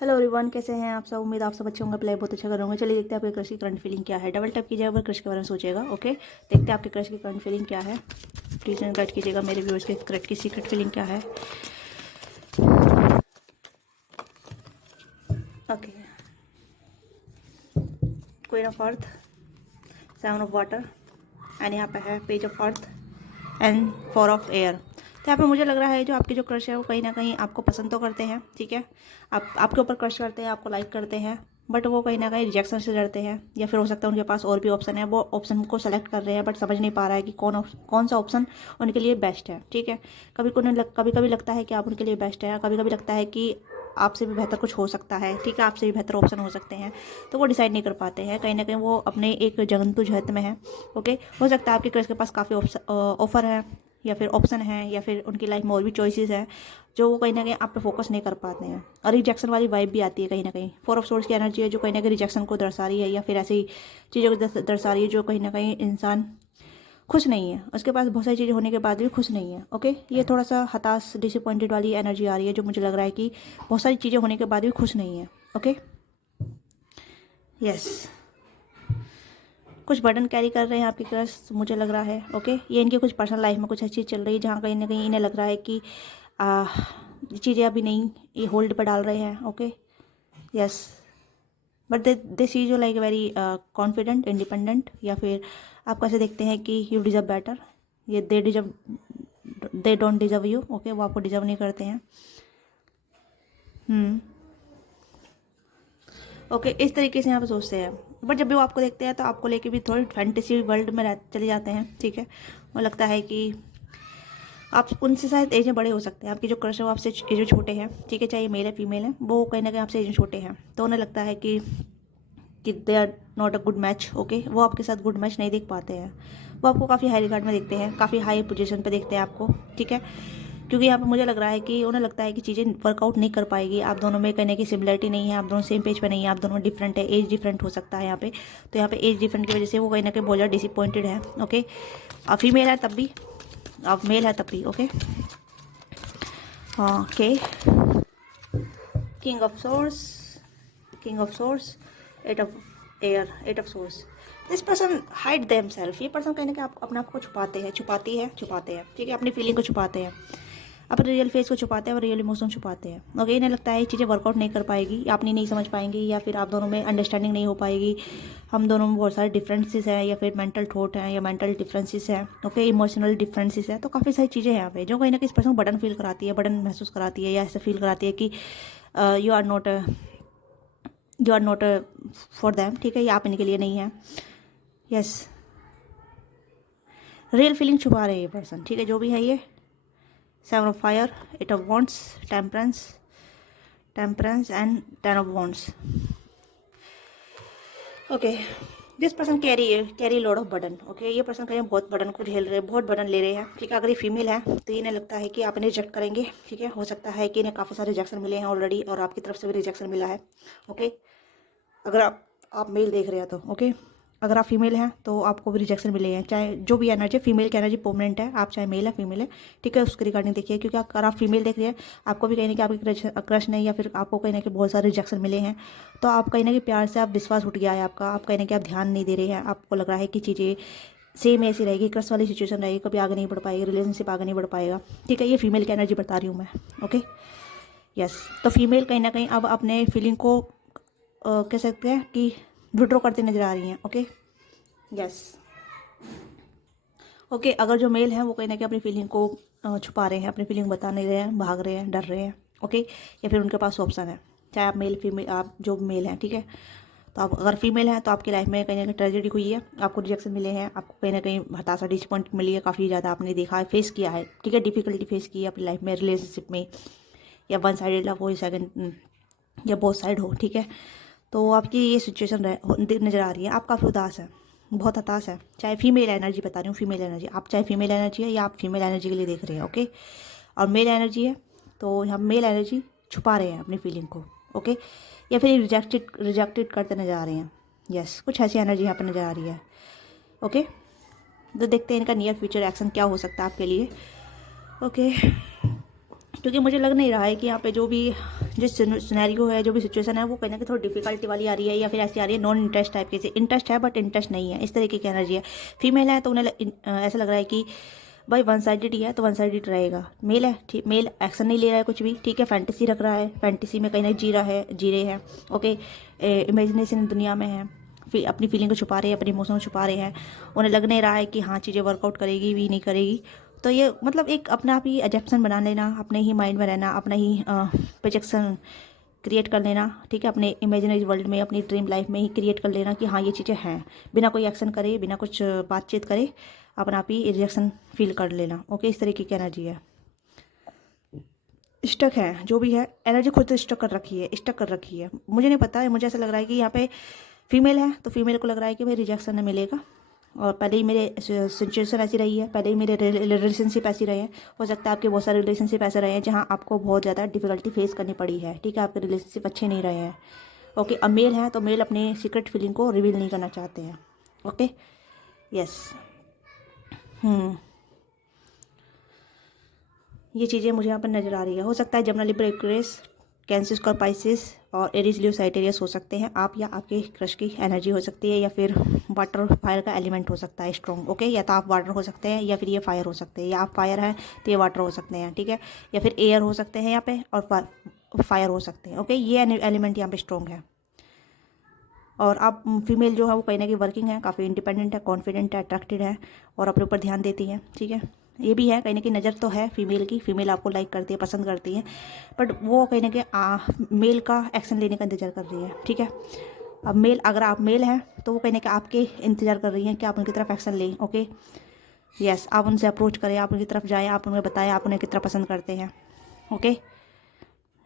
Hello everyone, कैसे हैं आप सब। उम्मीद आप सब अच्छे होंगे, प्ले बहुत अच्छा करोगे। चलिए देखते हैं आपके क्रश की करंट फीलिंग क्या है। डबल टैप कीजिएगा अगर क्रश के बारे में सोचिएगा। ओके, देखते हैं आपके क्रश की करंट फीलिंग क्या है। प्लीज़ गाइड कीजिएगा मेरे व्यूअर्स के क्रश की सीक्रेट फीलिंग क्या है। Okay, queen of earth, seven of water and यहाँ पे है page of earth and four of air. तो यहाँ पे मुझे लग रहा है जो आपके जो क्रश है वो कहीं ना कहीं आपको पसंद तो करते हैं, ठीक है। आप आपके ऊपर क्रश करते हैं, आपको लाइक करते हैं, बट वो कहीं ना कहीं रिजेक्शन से डरते हैं, या फिर हो सकता है उनके पास और भी ऑप्शन है, वो ऑप्शन को सेलेक्ट कर रहे हैं बट समझ नहीं पा रहा है कि कौन सा ऑप्शन उनके लिए बेस्ट है, ठीक है। कभी कभी लगता है कि आप उनके लिए बेस्ट है, कभी कभी लगता है कि आपसे भी बेहतर कुछ हो सकता है, ठीक है, आपसे भी बेहतर ऑप्शन हो सकते हैं। तो वो डिसाइड नहीं कर पाते हैं, कहीं ना कहीं वो अपने एक जगंतु जहत में है। ओके, हो सकता है आपके क्रश के पास काफ़ी ऑफर है, या फिर ऑप्शन है, या फिर उनकी लाइफ में और भी चॉइसेस हैं जो वो कहीं ना कहीं आप पे फोकस नहीं कर पाते हैं। और रिजेक्शन वाली वाइब भी आती है कहीं ना कहीं। फोर ऑफ सोर्स की एनर्जी है जो कहीं ना कहीं रिजेक्शन को दर्शा रही है, या फिर ऐसी चीज़ों को दर्शा रही है जो कहीं ना कहीं इंसान खुश नहीं है, उसके पास बहुत सारी चीज़ें होने के बाद भी खुश नहीं है। ओके, ये थोड़ा सा हताश डिसअपॉइंटेड वाली एनर्जी आ रही है, जो मुझे लग रहा है कि बहुत सारी चीज़ें होने के बाद भी खुश नहीं है। ओके, यस, कुछ बर्डन कैरी कर रहे हैं आपकी क्रश, मुझे लग रहा है। ओके, ये इनकी कुछ पर्सनल लाइफ में कुछ ऐसी चीज़ चल रही है जहाँ कहीं ना कहीं इन्हें लग रहा है कि चीज़ें अभी नहीं, ये होल्ड पर डाल रहे हैं। ओके, यस, बट दे सी जो लाइक वेरी कॉन्फिडेंट, इंडिपेंडेंट, या फिर आप कैसे देखते हैं कि यू डिजर्व बेटर, ये they don't deserve you. Okay, वो आपको डिजर्व नहीं करते हैं। ओके, इस तरीके से यहाँ पे सोचते हैं, बट जब भी वो आपको देखते हैं तो आपको लेके भी थोड़ी फैंटेसी वर्ल्ड में चले जाते हैं, ठीक है। वो लगता है कि आप उनसे शायद एज में बड़े हो सकते हैं, आपकी जो क्रश है वो आपसे एज में छोटे हैं, ठीक है, चाहे मेल है फीमेल है, वो कहीं ना कहीं आपसे एज में छोटे हैं। तो उन्हें लगता है कि they are not a good match. Okay, वो आपके साथ गुड मैच नहीं देख पाते हैं, वो आपको काफ़ी हाई रिगार्ड में देखते हैं, काफ़ी हाई पोजीशन पे देखते हैं आपको, ठीक है। क्योंकि यहाँ पे मुझे लग रहा है कि उन्हें लगता है कि चीज़ें वर्कआउट नहीं कर पाएगी, आप दोनों में कहीं की सिमिलरिटी नहीं है, आप दोनों सेम पेज पे नहीं है, आप दोनों डिफरेंट है, एज डिफरेंट हो सकता है यहाँ पे। तो यहाँ पे एज डिफरेंट की वजह से वो कहीं ना कहीं बहुत ज़्यादा डिसअपॉइंटेड है। ओके, आप फीमेल है तब भी, आप मेल है तब भी। ओके, हाँ, okay, king of swords, king of swords, eight of air, eight of swords. This person hide them self, ये पर्सन कहीं ना कहीं आप अपने आप को छुपाते हैं, छुपाते हैं, ठीक है, अपनी फीलिंग को छुपाते हैं, अपने रियल फेस को छुपाते हैं और रियल इमोशन छुपाते हैं। ओके, इन्हें लगता है ये चीज़ें वर्कआउट नहीं कर पाएगी, आप नहीं समझ पाएंगी, या फिर आप दोनों में अंडरस्टैंडिंग नहीं हो पाएगी, हम दोनों में बहुत सारे डिफरेंसेस हैं, या फिर मेंटल थॉट हैं, या मेंटल डिफरेंसेस हैं। ओके, इमोशनल डिफरेंसेस हैं, तो काफ़ी सारी चीज़ें हैं यहाँ पे जो कहीं ना कहीं इस पर्सन को बर्डन फील कराती है, बर्डन महसूस कराती है, या ऐसा फील कराती है कि you are not for them, ठीक है, ये आप इनके लिए नहीं है। यस, रियल फीलिंग छुपा रहे हैं ये पर्सन, ठीक है, जो भी है ये। Seven of fire, eight of wands, temperance and ten of wands. Okay, this person carry lot of burden. Okay, ये पर्सन कहीं बहुत बर्डन को झेल रहे हैं, बहुत बर्डन ले रहे हैं, ठीक है। अगर ये फीमेल है तो इन्हें लगता है कि आप इन्हें रिजेक्ट करेंगे, ठीक है, हो सकता है कि इन्हें काफ़ी सारे रिजेक्शन मिले हैं ऑलरेडी, और आपकी तरफ से भी रिजेक्शन मिला है। ओके, अगर आप मेल देख रहे हैं तो। ओके, अगर आप फीमेल हैं तो आपको भी रिजेक्शन मिले हैं, चाहे जो भी एनर्जी, फीमेल की एनर्जी परमानेंट है, आप चाहे मेल है फीमेल है, ठीक है, उसके रिगार्डिंग देखिए। क्योंकि अगर आप फीमेल देख रहे हैं, आपको भी कहीं ना कहीं आपके क्रश नहीं, या फिर आपको कहीं ना कहीं बहुत सारे रिजेक्शन मिले हैं, तो आप कहीं ना कहीं प्यार से आप विश्वास उठ गया है आपका, आप कहीं ना कहीं आप ध्यान नहीं दे रहे हैं, आपको लग रहा है कि चीज़ें सेम ऐसी रहेगी, क्रश वाली सिचुएशन रहेगी, कभी आगे नहीं बढ़ पाएगी, रिलेशनशिप आगे नहीं बढ़ पाएगा, ठीक है। ये फीमेल की एनर्जी बता रही हूँ मैं। ओके, यस, तो फीमेल कहीं ना कहीं अब अपने फीलिंग को कह सकते हैं कि विड्रॉ करती नजर आ रही हैं। ओके, यस, ओके, अगर जो मेल हैं वो कहीं ना कहीं अपनी फीलिंग को छुपा रहे हैं, अपनी फीलिंग बता नहीं रहे हैं, भाग रहे हैं, डर रहे हैं। ओके, या फिर उनके पास ऑप्शन है, चाहे आप मेल फीमेल, आप जो मेल हैं, ठीक है। तो आप अगर फीमेल हैं तो आपकी लाइफ में कहीं ना कहीं ट्रेजेडी हुई है, आपको रिजेक्शन मिले हैं, आपको कहीं ना कहीं हताशा, डिसअपॉइंट मिली है, काफ़ी ज़्यादा आपने देखा है, फेस किया है, ठीक है, डिफिकल्टी फेस की है अपनी लाइफ में, रिलेशनशिप में, या वन साइडेड लव हो, सेकंड, या बोथ साइड हो, ठीक है। तो आपकी ये सिचुएशन नज़र आ रही है, आप काफ़ी उदास है, बहुत हताश है, चाहे फीमेल एनर्जी बता रही हूँ, फीमेल एनर्जी, आप चाहे फीमेल एनर्जी है या आप फीमेल एनर्जी के लिए देख रहे हैं। ओके, और मेल एनर्जी है तो हम मेल एनर्जी छुपा रहे हैं अपनी फीलिंग को। ओके, या फिर रिजेक्टेड करते नजर आ रहे हैं। यस, कुछ ऐसी एनर्जी यहाँ पर नज़र आ रही है। ओके, तो देखते हैं इनका नियर फ्यूचर एक्शन क्या हो सकता है आपके लिए। ओके, क्योंकि मुझे लग नहीं रहा है कि यहाँ पे जो भी जो सिनेरियो है, जो भी सिचुएशन है, वो कहीं ना कहीं थोड़ी डिफिकल्टी वाली आ रही है, या फिर ऐसी आ रही है नॉन इंटरेस्ट टाइप की, इंटरेस्ट है बट इंटरेस्ट नहीं है, इस तरीके की एनर्जी है। फीमेल है तो उन्हें ऐसा लग रहा है कि भाई वन साइडेड ही है तो वन साइडेड रहेगा। मेल है, ठीक, मेल एक्शन नहीं ले रहा है कुछ भी, ठीक है, फैंटेसी रख रहा है, फैंटेसी में कहीं ना जी रहे हैं, ओके, इमेजिनेशन दुनिया में है, फिर अपनी फीलिंग को छुपा रहे हैं, अपने इमोशन को छुपा रहे हैं। उन्हें लग नहीं रहा है कि हाँ चीज़ें वर्कआउट करेगी भी नहीं करेगी। तो ये मतलब एक अपना आप ही एजप्शन बना लेना, अपने ही माइंड में रहना, अपना ही प्रोजेक्शन क्रिएट कर लेना, ठीक है, अपने इमेजिनरी वर्ल्ड में, अपनी ड्रीम लाइफ में ही क्रिएट कर लेना कि हाँ ये चीज़ें हैं, बिना कोई एक्शन करे, बिना कुछ बातचीत करे, अपना आप ही रिएक्शन फील कर लेना। ओके, इस तरीके की एनर्जी है। स्टक है, जो भी है एनर्जी खुद स्टक कर रखी है, स्टक कर रखी है। मुझे नहीं पता है, मुझे ऐसा लग रहा है कि यहाँ पे फीमेल है तो फीमेल को लग रहा है कि भाई रिजेक्शन नहीं मिलेगा, और पहले ही मेरे सिचुएशन ऐसी रही है, पहले ही मेरे रिलेशनशिप ऐसी रहे हैं। हो सकता है आपके बहुत सारे रिलेशनशिप ऐसे रहे हैं जहाँ आपको बहुत ज़्यादा डिफिकल्टी फेस करनी पड़ी है, ठीक है, आपके रिलेशनशिप अच्छे नहीं रहे हैं। ओके, अब मेल है तो मेल अपने सीक्रेट फीलिंग को रिवील नहीं करना चाहते हैं। ओके, यस, ये चीज़ें मुझे यहाँ पर नज़र आ रही है। हो सकता है जमुना, लिब्रा, एक्वेरियस, कैंसर, स्कॉर्पाइसिस और एरीज, लियो, साइटेरियस हो सकते हैं आप, या आपके क्रश की एनर्जी हो सकती है, या फिर वाटर फायर का एलिमेंट हो सकता है स्ट्रॉन्ग। ओके, या तो आप वाटर हो सकते हैं या फिर ये फायर हो सकते हैं, या आप फायर हैं तो ये वाटर हो सकते हैं, ठीक है, या फिर एयर हो सकते हैं यहाँ पे और फायर हो सकते हैं। ओके, ये एलिमेंट यहाँ पे स्ट्रॉन्ग है। और आप फीमेल जो है वो कहीं ना कहीं वर्किंग है, काफ़ी इंडिपेंडेंट है, कॉन्फिडेंट है, अट्रैक्टेड है और अपने ऊपर ध्यान देती है, ठीक है। ये भी है कहीं ना कहीं नज़र तो है फीमेल की, फीमेल आपको लाइक करती है, पसंद करती है, बट वो कहीं ना कहीं मेल का एक्शन लेने का इंतजार कर रही है, ठीक है। अब मेल, अगर आप मेल हैं तो वो कहीं ना कहीं आपके इंतजार कर रही हैं कि आप उनकी तरफ एक्शन लें। ओके, यस, आप उनसे अप्रोच करें, आप उनकी तरफ जाएँ, आप उन्हें बताएं आप उन्हें कितना पसंद करते हैं। Okay,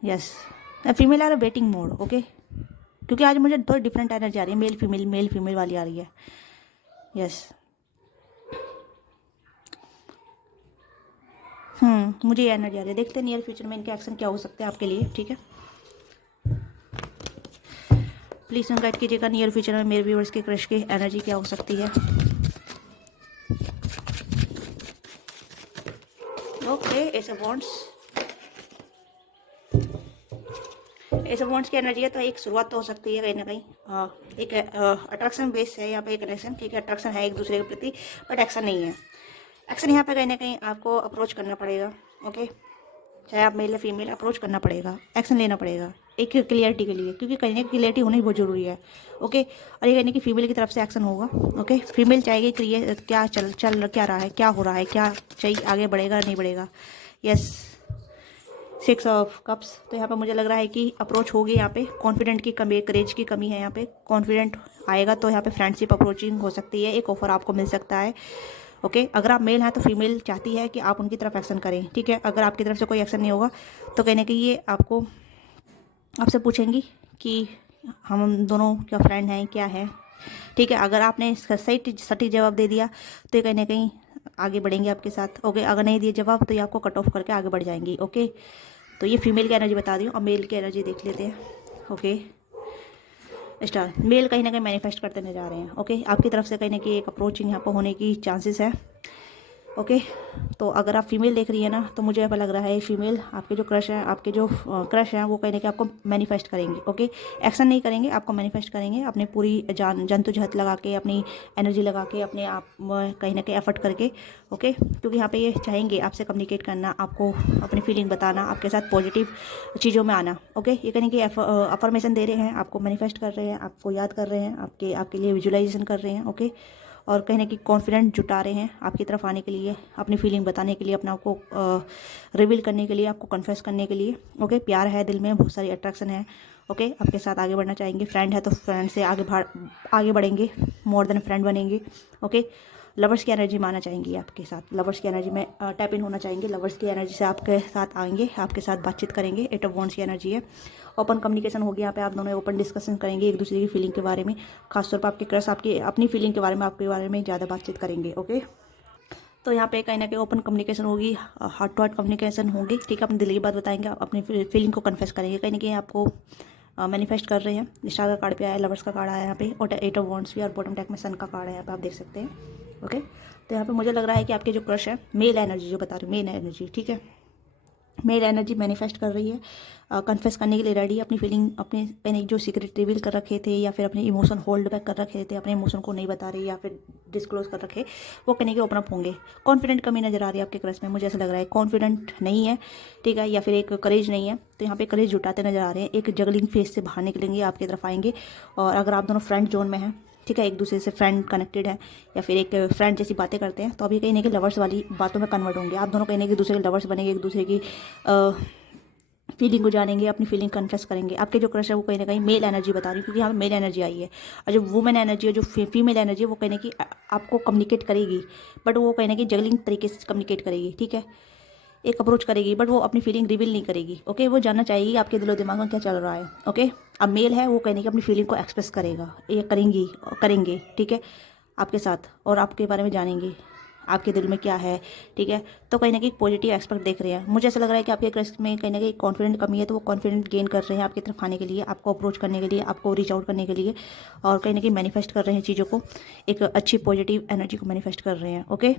yes, female are waiting mode. Okay, क्योंकि आज मुझे थोड़ी डिफरेंट एनर्जी आ रही है, मेल फीमेल वाली आ रही है। यस, मुझे ये एनर्जी आ रही है। देखते हैं नियर फ्यूचर में इनके एक्शन क्या हो सकते हैं आपके लिए, ठीक है। प्लीज़ गाइड कीजिएगा नियर फ्यूचर में मेरे व्यूअर्स के क्रश की एनर्जी क्या हो सकती है। Okay, S of wands, S of wands की एनर्जी है तो एक शुरुआत तो हो सकती है कहीं ना कहीं। एक अट्रैक्शन बेस है यहाँ पे, एक कनेक्शन, ठीक है, अट्रैक्शन है एक दूसरे के प्रति, बट एक्शन नहीं है। एक्शन यहाँ पे कहीं ना कहीं आपको अप्रोच करना पड़ेगा। ओके, चाहे आप मेल या फीमेल, अप्रोच करना पड़ेगा, एक्शन लेना पड़ेगा एक क्लियरिटी के लिए, क्योंकि कहीं ना क्लियरिटी होनी बहुत ज़रूरी है। ओके, और ये कहने की फीमेल की तरफ से एक्शन होगा। ओके, फीमेल चाहेगी कि ये क्या चल क्या रहा है, क्या हो रहा है, क्या चाहिए, आगे बढ़ेगा नहीं बढ़ेगा। यस, 6 ऑफ कप्स, तो यहाँ पे मुझे लग रहा है कि अप्रोच होगी, यहाँ पे कॉन्फिडेंट की कमी, करेज की कमी है, यहाँ पे कॉन्फिडेंट आएगा तो यहाँ पे फ्रेंडशिप अप्रोचिंग हो सकती है, एक ऑफर आपको मिल सकता है। ओके, अगर आप मेल हैं तो फीमेल चाहती है कि आप उनकी तरफ एक्शन करें, ठीक है। अगर आपकी तरफ से कोई एक्शन नहीं होगा तो कहीं ना कहीं ये आपको, आपसे पूछेंगी कि हम दोनों क्या फ्रेंड हैं, क्या है, ठीक है। अगर आपने इसका सही सटीक जवाब दे दिया तो ये कहीं ना कहीं आगे बढ़ेंगे आपके साथ। ओके, अगर नहीं दिए जवाब तो ये आपको कट ऑफ करके आगे बढ़ जाएंगी। ओके, तो ये फीमेल की एनर्जी बता दी हूँ, अब मेल की एनर्जी देख लेते हैं। ओके, स्टार, मेल कहीं ना कहीं मैनिफेस्ट करते नजर आ रहे हैं। ओके, आपकी तरफ से कहीं ना कहीं एक अप्रोचिंग यहाँ पर होने की चांसेस है। ओके, तो अगर आप फीमेल देख रही है ना तो मुझे ऐसा लग रहा है फीमेल आपके जो क्रश है, आपके जो क्रश हैं वो कहीं ना कहीं आपको मैनिफेस्ट करेंगे। ओके, एक्शन नहीं करेंगे, आपको मैनिफेस्ट करेंगे अपनी पूरी जंतुजहद लगा के, अपनी एनर्जी लगा के, अपने आप कहीं ना कहीं एफर्ट करके। ओके, क्योंकि यहाँ पे ये चाहेंगे आपसे कम्युनिकेट करना, आपको अपनी फीलिंग बताना, आपके साथ पॉजिटिव चीज़ों में आना। ओके, ये कहीं कि अफर्मेशन दे रहे हैं, आपको मैनिफेस्ट कर रहे हैं, आपको याद कर रहे हैं, आपके लिए विजुअलाइजेशन कर रहे हैं। ओके, और कहीं ना कहीं कॉन्फिडेंट जुटा रहे हैं आपकी तरफ आने के लिए, अपनी फीलिंग बताने के लिए, अपने आप को रिवील करने के लिए, आपको कन्फेस करने के लिए। ओके, प्यार है दिल में, बहुत सारी अट्रैक्शन है। ओके, आपके साथ आगे बढ़ना चाहेंगे, फ्रेंड है तो फ्रेंड से आगे बढ़ेंगे, मोर देन फ्रेंड बनेंगे। ओके, लवर्स की एनर्जी में आना चाहेंगी आपके साथ, लवर्स की एनर्जी में टैप इन होना चाहेंगे, लवर्स की एनर्जी से आपके साथ आएंगे, आपके साथ बातचीत करेंगे। 8 ऑफ वांड्स की एनर्जी है, ओपन कम्युनिकेशन होगी यहाँ पे, आप दोनों ओपन डिस्कशन करेंगे एक दूसरे की फीलिंग के बारे में, खासतौर पर आपके क्रश आपकी अपनी फीलिंग के बारे में, आपके बारे में ज़्यादा बातचीत करेंगे। ओके, तो यहाँ पे कहीं ना कहीं ओपन कम्युनिकेशन होगी, हार्ट टू हार्ट कम्युनिकेशन होगी, ठीक है, अपने दिल की बात बताएंगे, अपनी फीलिंग को कन्फेस करेंगे, कहीं ना कहीं आपको मैनिफेस्ट कर रहे हैं। स्टार का कार्ड पे आया, लवर्स का कार्ड आया यहाँ पे, और 8 ऑफ वांड्स भी, और बॉटम टैक में सन का कार्ड है यहाँ पे, आप देख सकते हैं। ओके, तो यहाँ पे मुझे लग रहा है कि आपके जो क्रश है, मेल एनर्जी जो बता रही हूँ, मेल एनर्जी, ठीक है, मेल एनर्जी मैनिफेस्ट कर रही है, कन्फेस करने के लिए रेडी है अपनी फीलिंग, अपने पहले जो सीक्रेट रिवील कर रखे थे या फिर अपने इमोशन होल्ड बैक कर रखे थे, अपने इमोशन को नहीं बता रहे या फिर डिस्क्लोज कर रखे, वो कहने के ओपन अप होंगे। कॉन्फिडेंट कमी नजर आ रही है आपके क्रश में, मुझे ऐसा लग रहा है कॉन्फिडेंट नहीं है, ठीक है, या फिर एक करेज नहीं है। तो यहाँ पे करेज जुटाते नजर आ रहे हैं, एक जगलिंग फेस से बाहर निकलेंगे, आपकी तरफ आएंगे। और अगर आप दोनों फ्रेंड जोन में हैं, ठीक है, एक दूसरे से फ्रेंड कनेक्टेड है या फिर एक फ्रेंड जैसी बातें करते हैं, तो अभी कहीं ना कहीं लवर्स वाली बातों में कन्वर्ट होंगे। आप दोनों कहीं ना कहीं दूसरे के लवर्स बनेंगे, एक दूसरे की फीलिंग को जानेंगे, अपनी फीलिंग कन्फेस करेंगे। आपके जो क्रश है वो कहीं ना कहीं मेल एनर्जी बता रही है, क्योंकि यहाँ पे मेल एनर्जी आई है। और जो वुमेन एनर्जी है, जो फीमेल एनर्जी है, वो कहीं ना कहीं आपको कम्युनिकेट करेगी, बट वो कहीं ना कहीं जगलिंग तरीके से कम्युनिकेट करेगी, ठीक है, एक अप्रोच करेगी, बट वो अपनी फीलिंग रिवील नहीं करेगी। ओके, वो जानना चाहेगी आपके दिलो दिमाग में क्या चल रहा है। ओके, अब मेल है, वो कहने की अपनी फीलिंग को एक्सप्रेस करेगा, ये करेंगे, ठीक है, आपके साथ, और आपके बारे में जानेंगे आपके दिल में क्या है, ठीक है। तो कहीं ना कहीं पॉजिटिव एस्पेक्ट देख रहे हैं। मुझे ऐसा लग रहा है कि आपके क्रश में कहीं ना कहीं कॉन्फिडेंट कमी है, तो वो कॉन्फिडेंट गेन कर रहे हैं आपकी तरफ आने के लिए, आपको अप्रोच करने के लिए, आपको रीच आउट करने के लिए, और कहीं ना कहीं मैनिफेस्ट कर रहे हैं चीज़ों को, एक अच्छी पॉजिटिव एनर्जी को मैनिफेस्ट कर रहे हैं। ओके,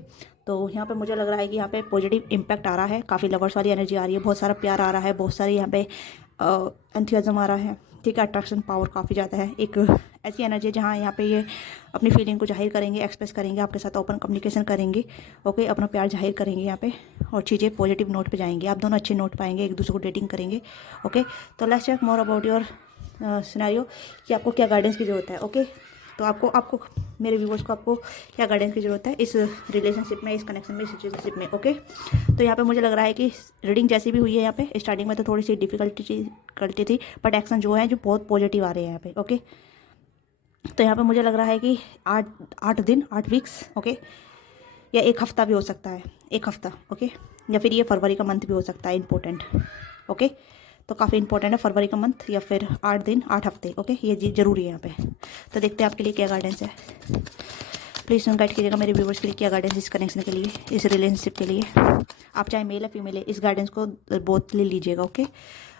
तो यहाँ पे मुझे लग रहा है कि यहाँ पे पॉजिटिव इम्पैक्ट आ रहा है, काफ़ी लवर्स वाली एनर्जी आ रही है, बहुत सारा प्यार आ रहा है, बहुत सारी यहाँ पे एंथुसियाज्म आ रहा है, ठीक है, अट्रैक्शन पावर काफ़ी ज़्यादा है। एक ऐसी एनर्जी है जहाँ यहाँ पे ये अपनी फीलिंग को जाहिर करेंगे, एक्सप्रेस करेंगे, आपके साथ ओपन कम्युनिकेशन करेंगे। ओके, अपना प्यार जाहिर करेंगे यहाँ पे, और चीज़ें पॉजिटिव नोट पे जाएंगी, आप दोनों अच्छे नोट पाएंगे, एक दूसरे को डेटिंग करेंगे। ओके, तो let's check more about your scenario कि आपको क्या गाइडेंस की ज़रूरत है। ओके, तो आपको मेरे व्यूवर्स को आपको क्या गाइडेंस की ज़रूरत है इस रिलेशनशिप में, इस कनेक्शन में, इस सिचुएशनशिप में। ओके, तो यहाँ पे मुझे लग रहा है कि रीडिंग जैसी भी हुई है, यहाँ पे स्टार्टिंग में तो थोड़ी सी डिफिकल्टी थी, बट एक्शन जो है जो बहुत पॉजिटिव आ रहे हैं यहाँ पे। ओके, तो यहाँ पे मुझे लग रहा है कि 8 वीक्स, ओके, या 1 हफ्ता भी हो सकता है, 1 हफ्ता, ओके, या फिर ये फरवरी का मंथ भी हो सकता है इम्पोर्टेंट। ओके, तो काफ़ी इंपॉर्टेंट है फरवरी का मंथ, या फिर 8 दिन 8 हफ्ते। ओके, ये ज़रूरी है यहाँ पे। तो देखते हैं आपके लिए क्या गाइडेंस है। प्लीज़ गाइड कीजिएगा मेरे व्यूवर्स के लिए क्या गाइडेंस इस कनेक्शन के लिए, इस रिलेशनशिप के लिए। आप चाहे मेल है फीमेल है, इस गाइडेंस को बोथ ले लीजिएगा। ओके,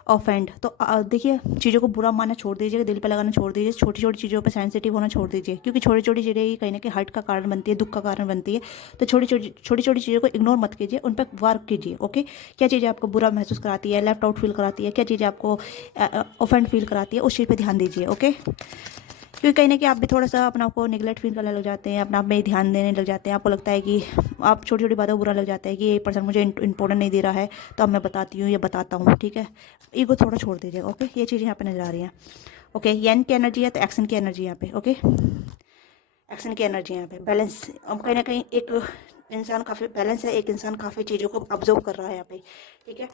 ऑफेंड, तो देखिए चीज़ों को बुरा मानना छोड़ दीजिए, दिल पे लगाना छोड़ दीजिए, छोटी छोटी चीज़ों पे सेंसिटिव होना छोड़ दीजिए, क्योंकि छोटी छोटी चीज़ें ही कहीं ना कहीं हर्ट का कारण बनती है, दुख का कारण बनती है। तो छोटी छोटी चीज़ों को इग्नोर मत कीजिए, उन पर वर्क कीजिए। ओके, क्या चीज़ें आपको बुरा महसूस कराती है, लेफ्ट आउट फील कराती है, क्या चीज़ें आपको ऑफेंड फील कराती है, उस चीज़ पर ध्यान दीजिए। ओके, क्योंकि कहीं ना कहीं आप भी थोड़ा सा अपना आपको निगलेक्ट फील करने लग जाते हैं, अपना आप में ध्यान देने लग जाते हैं, आपको लगता है कि आप छोटी छोटी बातों को बुरा लग जाता है कि ये पर्सन मुझे इंपॉर्टेंट नहीं दे रहा है, तो अब मैं बताती हूँ या बताता हूँ, ठीक है। ईगो थोड़ा छोड़ दीजिए। ओके, ये चीज़ें यहाँ पे नजर आ रही हैं। ओके, येन की एनर्जी है तो एक्शन की एनर्जी यहाँ पे। ओके, एक्शन की एनर्जी यहाँ पे बैलेंस, अब कहीं ना कहीं एक इंसान काफ़ी बैलेंस है, एक इंसान काफ़ी चीज़ों को ऑब्जर्व कर रहा है यहाँ पे, ठीक है।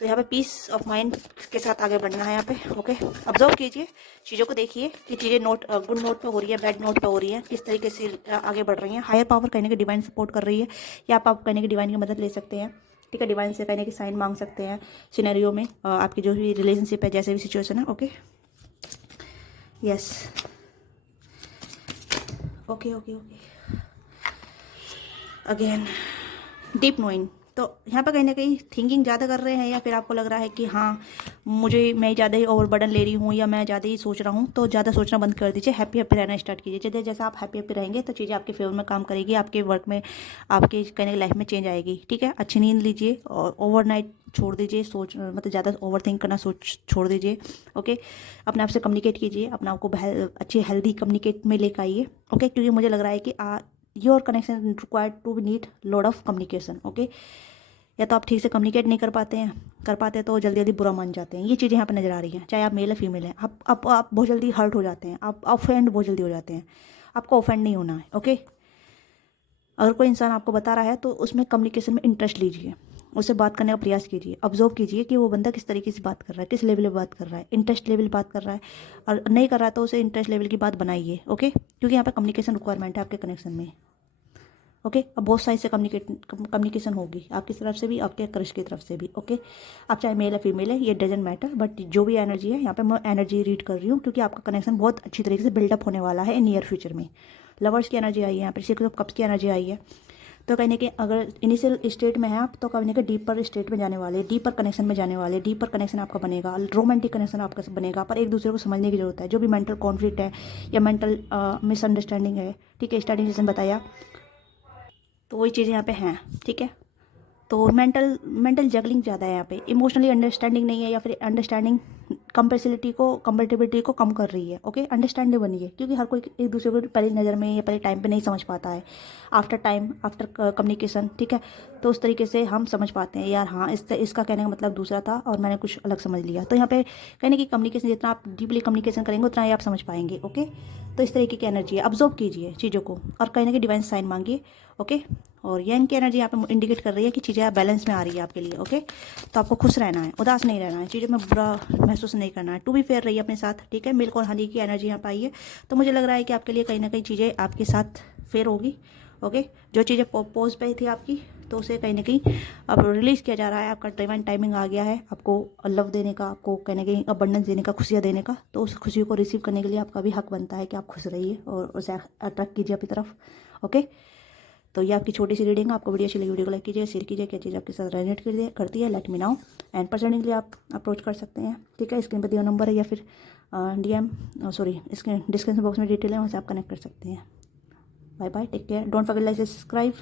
तो यहाँ पे पीस ऑफ माइंड के साथ आगे बढ़ना है यहाँ पे। ओके, ऑब्जर्व कीजिए, चीज़ों को देखिए कि चीज़ें गुड नोट पे हो रही है, बैड नोट पे हो रही है, किस तरीके से आगे बढ़ रही हैं। हायर पावर कहने की डिवाइन सपोर्ट कर रही है, या आप कहने की डिवाइन की मदद ले सकते हैं, ठीक है, डिवाइन से कहने की साइन मांग सकते हैं सिनेरियो में, आपकी जो भी रिलेशनशिप है, जैसे भी सिचुएशन है। Okay, yes, okay okay okay, again deep knowing, तो यहाँ पर कहीं ना कहीं थिंकिंग ज़्यादा कर रहे हैं, या फिर आपको लग रहा है कि हाँ मैं ज़्यादा ही ओवरबर्डन ले रही हूँ, या मैं ज़्यादा ही सोच रहा हूँ, तो ज़्यादा सोचना बंद कर दीजिए, हैप्पी हैप्पी रहना स्टार्ट कीजिए। जैसे जैसा आप हैप्पी हैप्पी रहेंगे तो चीज़ें आपके फेवर में काम करेगी, आपके वर्क में, आपके कहने की लाइफ में चेंज आएगी, ठीक है। अच्छी नींद लीजिए और ओवरनाइट छोड़ दीजिए मतलब ज़्यादा ओवर थिंक करना छोड़ दीजिए। ओके, अपने आप से कम्युनिकेट कीजिए, अपने आप को अच्छी हेल्दी कम्युनिकेट में लेकर आइए। ओके, क्योंकि मुझे लग रहा है कि your connection required to need lot of communication. Okay, या तो आप ठीक से कम्युनिकेट नहीं कर पाते तो जल्दी जल्दी बुरा मान जाते हैं, ये चीज़ें यहाँ पे नज़र आ रही हैं, चाहे आप मेल है फीमेल है। आप बहुत जल्दी हर्ट हो जाते हैं, आप ऑफेंड बहुत जल्दी हो जाते हैं, आपको ऑफेंड नहीं होना है। ओके, अगर कोई इंसान आपको बता रहा है तो उसमें कम्युनिकेशन में इंटरेस्ट लीजिए, उससे बात करने का प्रयास कीजिए, ऑब्जर्व कीजिए कि वो बंदा किस तरीके से बात कर रहा है, किस लेवल पे बात कर रहा है, इंटरेस्ट लेवल बात कर रहा है, और नहीं कर रहा है तो उसे इंटरेस्ट लेवल की बात बनाइए। ओके, क्योंकि यहाँ पे कम्युनिकेशन रिक्वायरमेंट है आपके कनेक्शन में। ओके, अब बहुत साइड से कम्युनिकेशन होगी, आपकी तरफ से भी, आपके क्रश की तरफ से भी। ओके, आप चाहे मेल है फीमेल है, ये डजंट मैटर, बट जो भी एनर्जी है यहाँ पे मैं एनर्जी रीड कर रही हूँ, क्योंकि आपका कनेक्शन बहुत अच्छी तरीके से बिल्डअप होने वाला है नियर फ्यूचर में। लवर्स की एनर्जी आई है यहाँ पर, सिक्स ऑफ कप्स की एनर्जी आई है। तो कहने के अगर इनिशियल स्टेट में है आप, तो कहने के डीपर स्टेट में जाने वाले, डीपर कनेक्शन में जाने वाले, डीपर कनेक्शन आपका बनेगा, रोमांटिक कनेक्शन आपका बनेगा, पर एक दूसरे को समझने की जरूरत है। जो भी मेंटल कॉन्फ्लिक्ट है या मेंटल मिसअंडरस्टैंडिंग है, ठीक है, स्टार्टिंग जैसे बताया, तो वही चीज़ें यहाँ पे हैं, ठीक है। तो मेंटल जगलिंग ज़्यादा है यहाँ पे, इमोशनली अंडरस्टैंडिंग नहीं है, या फिर अंडरस्टैंडिंग कंपेटिबिलिटी को कम कर रही है। ओके, अंडरस्टैंडिंग बनिए, क्योंकि हर कोई एक दूसरे को पहली नज़र में या पहले टाइम पे नहीं समझ पाता है। आफ्टर कम्युनिकेशन, ठीक है, तो उस तरीके से हम समझ पाते हैं, यार हाँ इसका कहने का मतलब दूसरा था और मैंने कुछ अलग समझ लिया। तो यहाँ पे कहने की कम्युनिकेशन, जितना आप डीपली कम्युनिकेशन करेंगे उतना ही आप समझ पाएंगे। ओके, तो इस तरीके की एनर्जी है, ऑब्जर्व कीजिए चीज़ों को और कहीं ना कहीं डिवाइन साइन मांगिए। ओके, और यंग की एनर्जी यहाँ पे इंडिकेट कर रही है कि चीज़ें बैलेंस में आ रही है आपके लिए। ओके, तो आपको खुश रहना है, उदास नहीं रहना है, चीज़ों में बुरा महसूस नहीं करना है, टू बी फेयर रहिए अपने साथ। ठीक है, मिल्क और हनी की एनर्जी यहाँ पे आई है, तो मुझे लग रहा है कि आपके लिए कहीं ना कहीं चीज़ें आपके साथ फेयर होगी। ओके, जो चीज़ें पोज पे थी आपकी, तो उसे कहीं ना कहीं अब रिलीज़ किया जा रहा है। आपका डिवाइन टाइमिंग आ गया है आपको लव देने का, आपको कहीं ना कहीं अबंडेंस देने का, खुशियाँ देने का। तो उस खुशी को रिसीव करने के लिए आपका भी हक बनता है कि आप खुश रहिए और उसे अट्रैक्ट कीजिए अपनी तरफ। ओके, तो ये आपकी छोटी सी रीडिंग है। आपको वीडियो अच्छी लगी, वीडियो को लाइक कीजिए, शेयर कीजिए, क्या चीज़ आपके साथ रेजोनेट करती है, let me now. And personally के लिए आप अप्रोच कर सकते हैं। ठीक है, स्क्रीन पर दिया नंबर है या फिर DM इसके डिस्क्रिप्शन बॉक्स में डिटेल है, वहाँ से आप कनेक्ट कर सकते हैं। Bye bye, take care, don't forget like subscribe.